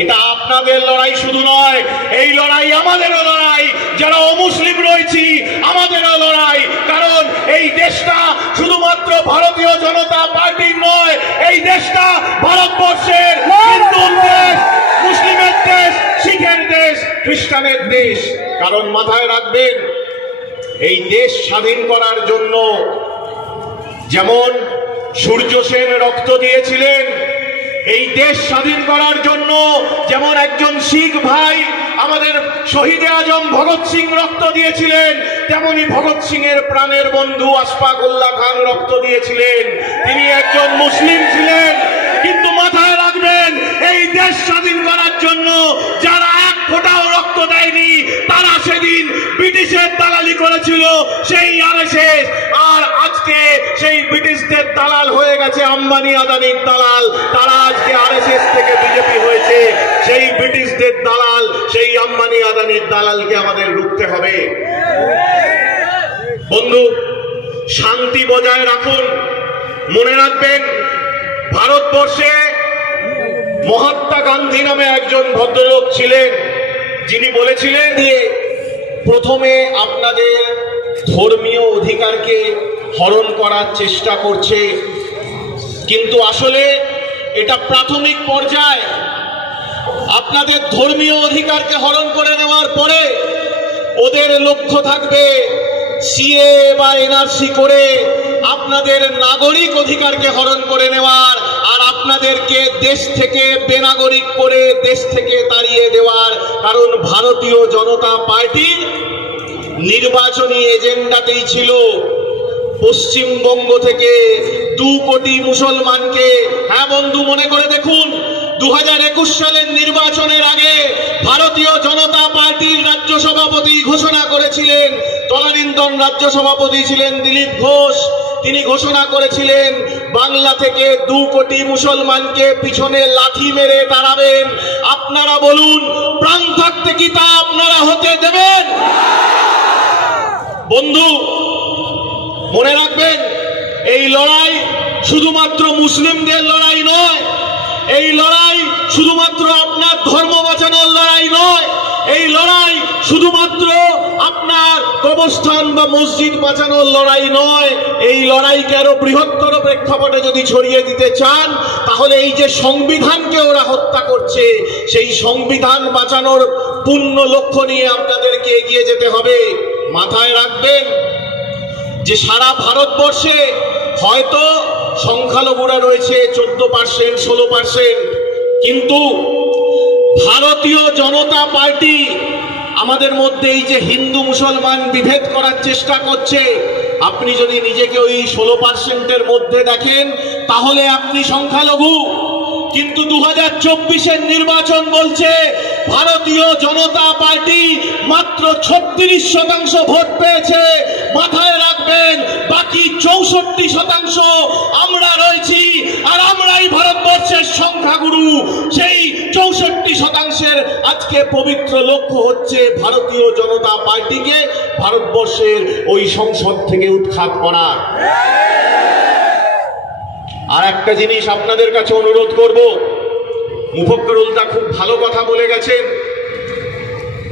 এটা আপনাদের লড়াই শুধু নয়, এই লড়াই আমাদেরও লড়াই, যারা অমুসলিম রয়েছি আমাদেরও লড়াই। কারণ এই দেশটা শুধুমাত্র ভারতীয় জনতা পার্টির নয়, এই দেশটা ভারতবর্ষের হিন্দুর দেশ, মুসলিমের দেশ, শিখের দেশ, খ্রিস্টানের দেশ। কারণ মাথায় রাখবেন, এই দেশ স্বাধীন করার জন্য যেমন সূর্য সেন রক্ত দিয়েছিলেন, এই দেশ স্বাধীন করার জন্য যেমন একজন শিখ ভাই আমাদের শহীদে আজম ভগৎ সিং রক্ত দিয়েছিলেন, তেমনি ভগৎ সিং এর প্রাণের বন্ধু আশফাক উল্লাহ খান রক্ত দিয়েছিলেন। তিনি একজন মুসলিম ছিলেন। কিন্তু মাথায় রাখবেন, এই দেশ স্বাধীন করার জন্য যারা এক ফোঁটাও রক্ত দেয়নি, তারা সেদিন ব্রিটিশের দালালি করেছিল, সেই আরএসএস। আর আজকে সেই ব্রিটিশদের দালাল হয়ে গেছে আম্বানি আদানির দালাল। তারা আজকে আরএসএস থেকে বিজেপি হয়েছে। সেই ব্রিটিশদের দালাল, সেই আম্বানি আদানির দালালকে আমাদের রুখতে হবে। বন্ধু, শান্তি বজায় রাখুন। মনে রাখবেন, ভারতবর্ষে মহাত্মা গান্ধী নামে একজন ভদ্রলোক ছিলেন, যিনি বলেছিলেন যে প্রথমে আপনাদের ধর্মীয় অধিকারকে হরণ করার চেষ্টা করছে, কিন্তু আসলে এটা প্রাথমিক পর্যায়ে। আপনাদের ধর্মীয় অধিকারকে হরণ করে নেওয়ার পরে ওদের লক্ষ্য থাকবে সিএ বা এনআরসি করে আপনাদের নাগরিক অধিকারকে হরণ করে নেওয়ার, আর আপনাদেরকে দেশ থেকে বেনাগরিক করে দেশ থেকে তাড়িয়ে দেওয়ার। কারণ ভারতীয় জনতা পার্টির নির্বাচনী এজেন্ডাতেই ছিল পশ্চিমবঙ্গ থেকে 2 কোটি মুসলমানকে। হ্যাঁ বন্ধু, মনে করে দেখুন, 2021 সালের নির্বাচনের আগে ভারতীয় জনতা পার্টির রাজ্য সভাপতি ঘোষণা করেছিলেন, তদানীন্তন রাজ্য সভাপতি ছিলেন দিলীপ ঘোষ। তিনি ঘোষণা করেছিলেন বাংলা থেকে 2 কোটি মুসলমানকে পিছনে লাঠি মেরে তাড়াবেন। আপনারা বলুন, প্রাণ থাকতে কি তা আপনারা হতে দেবেন? বন্ধু, মনে রাখবেন, এই লড়াই শুধুমাত্র মুসলিমদের লড়াই নয়, এই লড়াই শুধুমাত্র আপনার ধর্ম বাঁচানোর লড়াই নয়, এই লড়াই শুধুমাত্র আপনার কবরস্থান বা মসজিদ বাঁচানোর লড়াই নয়। এই লড়াইকে আরো বৃহত্তর প্রেক্ষাপটে যদি ছড়িয়ে দিতে চান, তাহলে এই যে সংবিধানকে ওরা হত্যা করছে, সেই সংবিধান বাঁচানোর পূর্ণ লক্ষ্য নিয়ে আপনাদেরকে এগিয়ে যেতে হবে। মাথায় রাখবেন যে সারা ভারতবর্ষে হয়তো সংখ্যালঘুরা রয়েছে 14%, 16%, কিন্তু ভারতীয় জনতা পার্টি আমাদের মধ্যে এই যে হিন্দু মুসলমান বিভেদ করার চেষ্টা করছে, আপনি যদি নিজেকে ওই 16%-এর মধ্যে দেখেন, তাহলে আপনি সংখ্যালঘু। কিন্তু 2024-এর নির্বাচন বলছে ভারতীয় জনতা পার্টি মাত্র 36% ভোট পেয়েছে। মাথায় রাখবেন, বাকি 64% আমরা রয়েছি, আর আমরাই ভারতবর্ষের সংখ্যাগুরু। সেই 64%-এর আজকে পবিত্র লক্ষ্য হচ্ছে ভারতীয় জনতা পার্টিকে ভারতবর্ষের ওই সংসদ থেকে উৎখাত করা। আর একটা জিনিস আপনাদের কাছে অনুরোধ করব, মুফাক্কিরুল্লাহ খুব ভালো কথা বলে গেছেন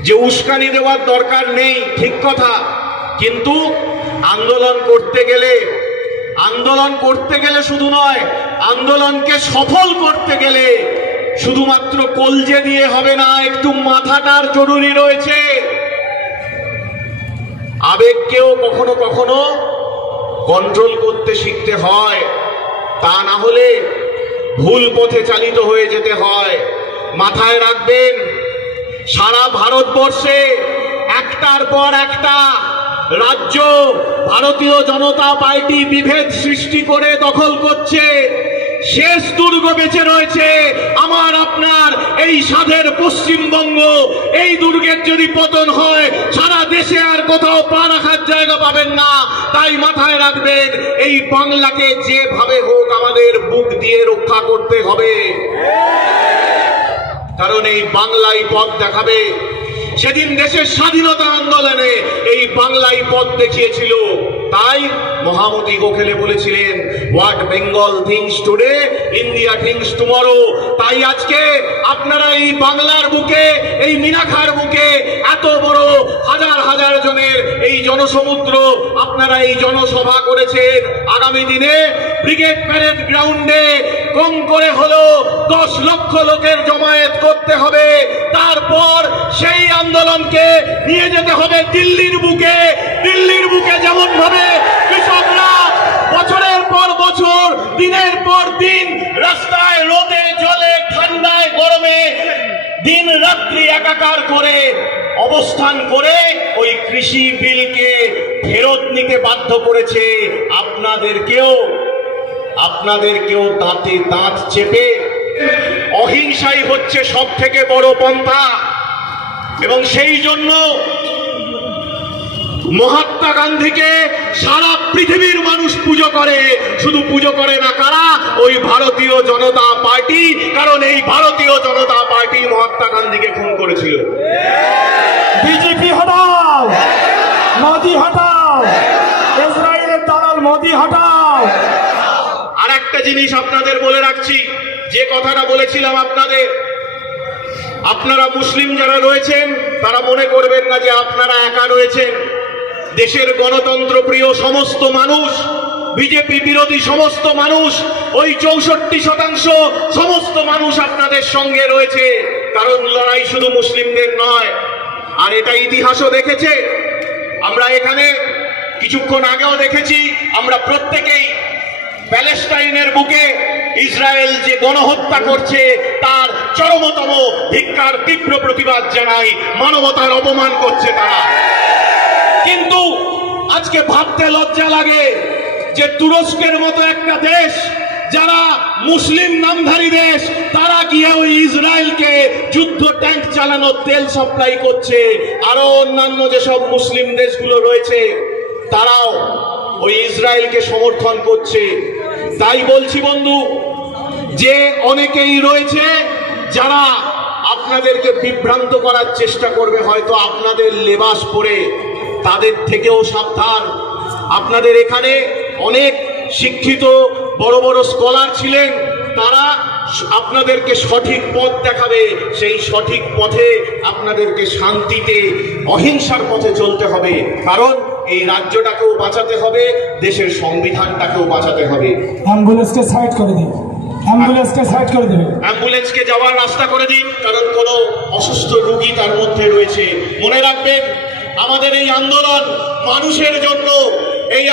যে উস্কানি দেওয়ার দরকার নেই, ঠিক কথা, কিন্তু আন্দোলন করতে গেলে শুধু নয়, আন্দোলনকে সফল করতে গেলে শুধুমাত্র কলজে দিয়ে হবে না, একটু মাথাটার জরুরি রয়েছে। আবেগকেও কখনো কখনো কন্ট্রোল করতে শিখতে হয়, তা না হলে ভুল পথে চালিত হয়ে যেতে হয়। মাথায় রাখবেন, সারা ভারতবর্ষে একটার পর একটা রাজ্য ভারতীয় জনতা পার্টি বিভেদ সৃষ্টি করে দখল করছে। শেষ দুর্গ বেঁচে রয়েছে আমার আপনার এই স্বাধীন পশ্চিমবঙ্গ। এই দুর্গের যদি পতন হয়, সারা দেশে আর কোথাও পা রাখার জায়গা পাবেন না। তাই মাথায় রাখবেন, এই বাংলাকে যেভাবে হোক আমাদের বুক দিয়ে রক্ষা করতে হবে, কারণ এই বাংলাই পথ দেখাবে। সেদিন দেশের স্বাধীনতা আন্দোলনে এই বাংলাই পথ দেখিয়েছিল। তাই মহামতি গোখলে বলেছিলেন, what Bengal things today, India things tomorrow. তাই আজকে আপনারা এই বাংলার বুকে, এই মিনাখার বুকে এত বড় হাজার হাজার জনের এই জনসমুদ্র আপনারা এই জনসভা করেছেন। আগামী দিনে ব্রিগেড প্যারেড গ্রাউন্ডে কম করে হলো 10 লক্ষ লোকের জমায়েত করতে হবে। তারপর সেই আন্দোলনকে নিয়ে যেতে হবে দিল্লির বুকে। দিল্লির বুকে যেমন ভাবে কৃষকরা বছরের পর বছর, দিনের পর দিন রাস্তায় রোদে জলে ঠান্ডায় গরমে দিন রাত্রি একাকার করে অবস্থান করে ওই কৃষি বিলকে ফেরত নিতে বাধ্য করেছে, আপনাদেরকেও দাঁতে দাঁত চেপে অহিংসাই হচ্ছে সব থেকে বড় পন্থা। এবং সেই জন্য মহাত্মা গান্ধীকে সারা পৃথিবীর মানুষ পুজো করে। শুধু পুজো করে না কারা? ওই ভারতীয় জনতা পার্টি। কারণ এই ভারতীয় জনতা পার্টি মহাত্মা গান্ধীকে খুন করেছিল। বিজেপি হটাও, মোদি হটাও, ইসরায়েলের দালাল মোদি হটাও। আর একটা জিনিস আপনাদের বলে রাখছি, যে কথাটা বলেছিলাম আপনারা মুসলিম যারা রয়েছেন তারা মনে করবেন না যে আপনারা একা রয়েছেন। দেশের গণতন্ত্র প্রিয় সমস্ত মানুষ, বিজেপি বিরোধী সমস্ত মানুষ, ওই 64% সমস্ত মানুষ আপনাদের সঙ্গে রয়েছে। কারণ লড়াই শুধু মুসলিমদের নয়। আর এটা ইতিহাসও দেখেছে। আমরা এখানে কিছুক্ষণ আগেও দেখেছি, আমরা প্রত্যেকেই প্যালেস্টাইনের বুকে ইসরায়েল যে গণহত্যা করছে তার চরমতম ধিক্কার, তীব্র প্রতিবাদ জানাই। মানবতার অপমান করছে তারা। কিন্তু আজকে ভাবতে লজ্জা লাগে যে তুরস্কের মতো একটা দেশ, যারা মুসলিম নামধারী দেশ, তারা গিয়ে ওই ইসরায়েলকে যুদ্ধ ট্যাঙ্ক চালানো তেল সাপ্লাই করছে। আরো অন্যান্য যেসব মুসলিম দেশগুলো রয়েছে তারাও ওই ইসরায়েলকে সমর্থন করছে। তাই বলছি বন্ধু, যে অনেকেই রয়েছে যারা আপনাদেরকে বিভ্রান্ত করার চেষ্টা করবে হয়তো আপনাদের লেবাস পরে, তাদের থেকেও সাবধান। আপনাদের এখানে অনেক শিক্ষিত বড় বড় স্কলার ছিলেন, তারা আপনাদেরকে সঠিক পথ দেখাবে। সেই সঠিক পথে আপনাদেরকে শান্তিতে, অহিংসার পথে চলতে হবে। কারণ এই রাজ্যটাকেও বাঁচাতে হবে, দেশের সংবিধানটাকেও বাঁচাতে হবে। অ্যাম্বুলেন্সকে সাইড করে দিন, অ্যাম্বুলেন্সকে সাইড করে দেবে, অ্যাম্বুলেন্সকে যাওয়ার রাস্তা করে দিন, কারণ কোনো অসুস্থ রোগী তার মধ্যে রয়েছে। মনে রাখবেন, আমাদের এই আন্দোলন মানুষের জন্য। এই